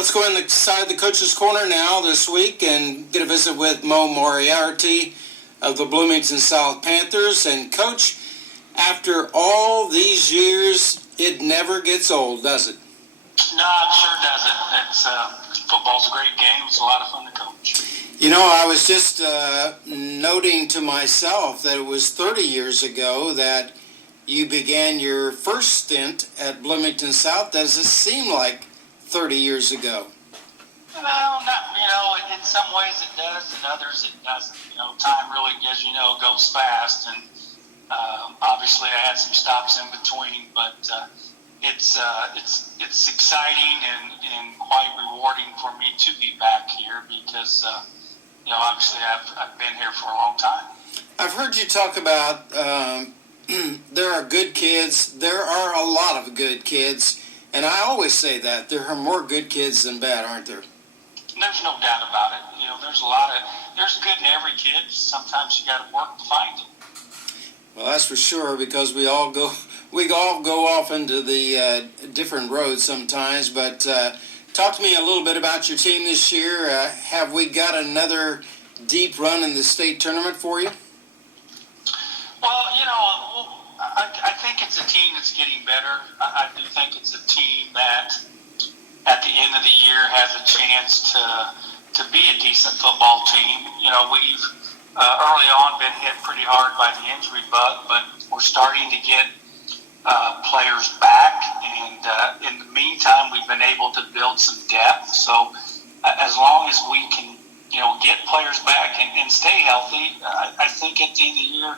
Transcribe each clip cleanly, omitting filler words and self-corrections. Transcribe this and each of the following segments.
Let's go inside the Coach's Corner now this week and get a visit with Mo Moriarity of the Bloomington South Panthers. And Coach, after all these years, it never gets old, does it? No, it sure doesn't. Football's a great game. It's a lot of fun to coach. You know, I was just noting to myself that it was 30 years ago that you began your first stint at Bloomington South. Does it seem like 30 years ago? Well, not, in some ways it does, in others it doesn't. Time really, as you know, goes fast, and obviously I had some stops in between, but it's exciting and quite rewarding for me to be back here because, obviously I've been here for a long time. I've heard you talk about there are good kids. There are a lot of good kids. And I always say that. There are more good kids than bad, aren't there? There's no doubt about it. There's good in every kid. Sometimes you got to work to find them. Well, that's for sure, because we all go off into the different roads sometimes. But talk to me a little bit about your team this year. Have we got another deep run in the state tournament for you? Well, I think it's a team that's getting better. I do think it's a team that at the end of the year has a chance to be a decent football team. We've early on been hit pretty hard by the injury bug, but we're starting to get players back, and in the meantime we've been able to build some depth. So as long as we can get players back and stay healthy, I think at the end of the year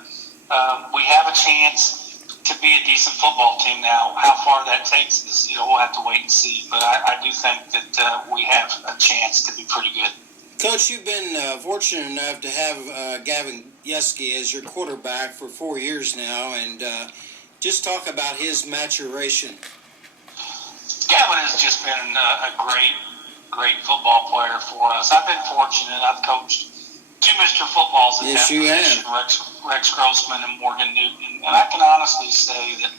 we have a chance to be a decent football team. Now, how far that takes us, we'll have to wait and see. But I do think that we have a chance to be pretty good. Coach, you've been fortunate enough to have Gavin as your quarterback for 4 years now, and just talk about his maturation. Gavin has just been a great football player for us. I've been fortunate. I've coached two Mr. Footballs at that position, Rex Grossman and Morgan Newton. And I can honestly say that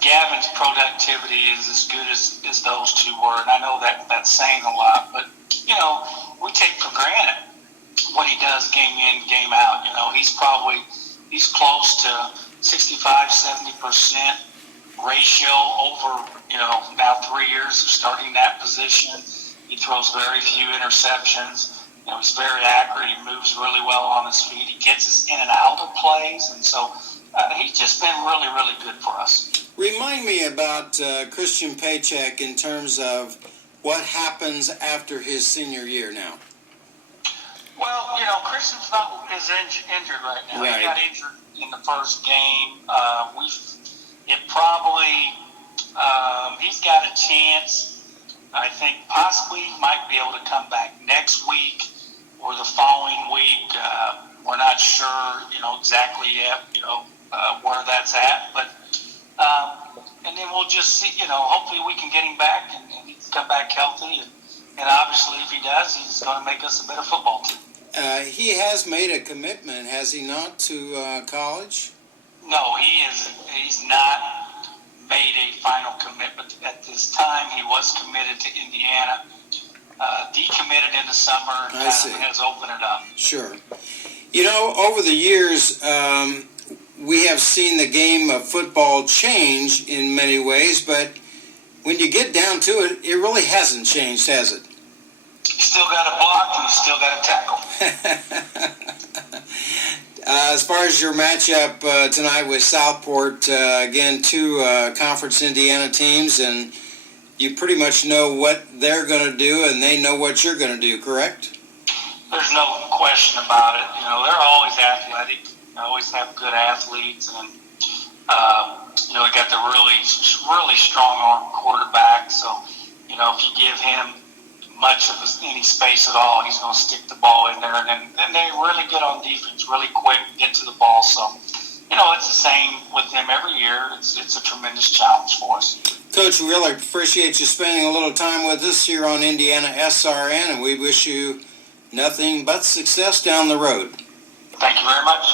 Gavin's productivity is as good as those two were. And I know that's saying a lot, but, we take for granted what he does game in, game out. He's close to 65-70% ratio over, now 3 years of starting that position. He throws very few interceptions. He's very accurate. He moves really well on his feet. He gets us in and out of plays. And so he's just been really, really good for us. Remind me about Christian Paycheck in terms of what happens after his senior year now. Well, Christian's injured right now. Right. He got injured in the first game. He's got a chance. I think possibly he might be able to come back next week or the following week. We're not sure, exactly yet, where that's at. But and then we'll just see, hopefully we can get him back and he can come back healthy. And obviously if he does, he's going to make us a better football team. He has made a commitment, has he not, to college? No, he's not made a final commitment at this time. He was committed to Indiana, decommitted in the summer, and has opened it up. Sure. Over the years, we have seen the game of football change in many ways, but when you get down to it, it really hasn't changed, has it? You still got to block and you still got to tackle. As far as your matchup tonight with Southport, again, two Conference Indiana teams, and you pretty much know what they're going to do, and they know what you're going to do, correct? There's no question about it. They're always athletic. They always have good athletes, and they got the really strong arm quarterback. So, if you give him much of any space at all, he's going to stick the ball in there. And they're really good on defense, really quick, get to the ball. So, it's the same with them every year. It's a tremendous challenge for us. Coach, we really appreciate you spending a little time with us here on Indiana SRN, and we wish you nothing but success down the road. Thank you very much.